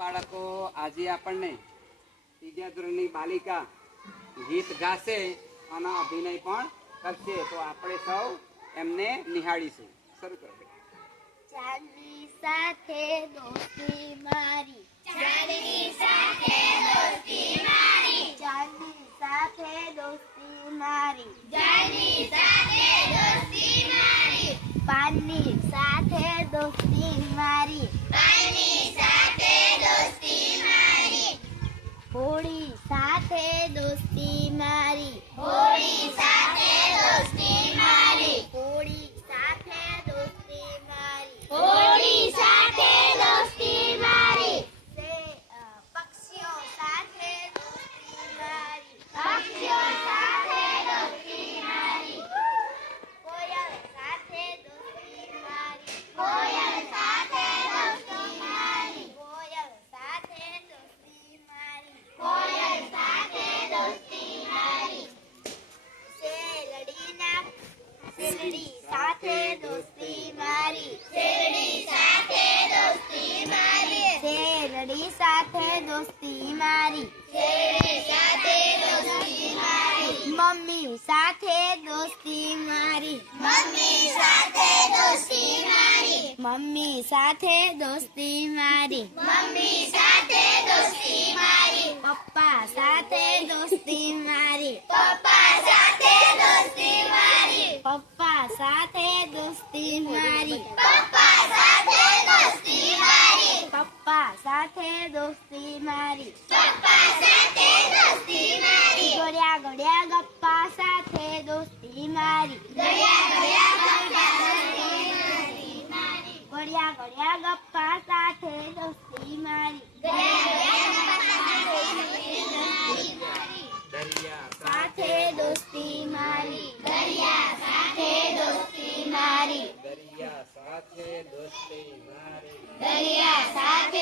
બાળકો આજે આપણને ત્રીજા ધોરણની બાલિકા ગીત ગાશે અને અભિનય પણ કરશે તો આપણે સૌ એમને નિહાળીશું શરૂ કરો ચાંદની સાથે દોસ્તી મારી ચાંદની સાથે દોસ્તી મારી ચાંદની સાથે દોસ્તી મારી ચાંદની સાથે દોસ્તી મારી પાનની સાથે દોસ્તી ಹೋಳಿ શેરડી સાથે દોસ્તી મારી. શેરડી સાથે દોસ્તી મારી. મમ્મી સાથે દોસ્તી મારી. મમ્મી સાથે દોસ્તી મારી. મમ્મી સાથે દોસ્તી મારી. મમ્મી સાથે દોસ્તી મારી. પપ્પા સાથે દોસ્તી મારી. પપ્પા સાથે દોસ્તી મારી. પપ્પા સાથે દોસ્તી મારી. પપ્પા સાથે મારી. ગયા ગયા ગપ્પા સાથે દોસ્તી મારી. સાથે દોસ્તી મારી. સાથે દોસ્તી મારી સાથે દોસ્તી મારી. દરિયા સાથે દોસ્તી મારી દરિયા સાથે દોસ્તી મારી દરિયા સાથે